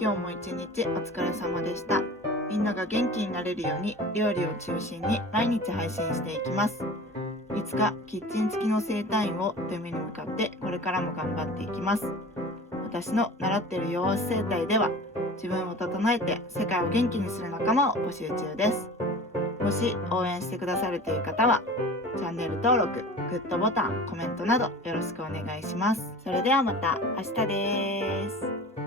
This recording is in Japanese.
今日も一日お疲れ様でした。みんなが元気になれるように料理を中心に毎日配信していきます。いつかキッチン付きの整体院をという目に向かってこれからも頑張っていきます。私の習っている弱押し整体では自分を整えて世界を元気にする仲間を募集中です。もし応援してくださるという方はチャンネル登録、グッドボタン、コメントなどよろしくお願いします。それではまた明日です。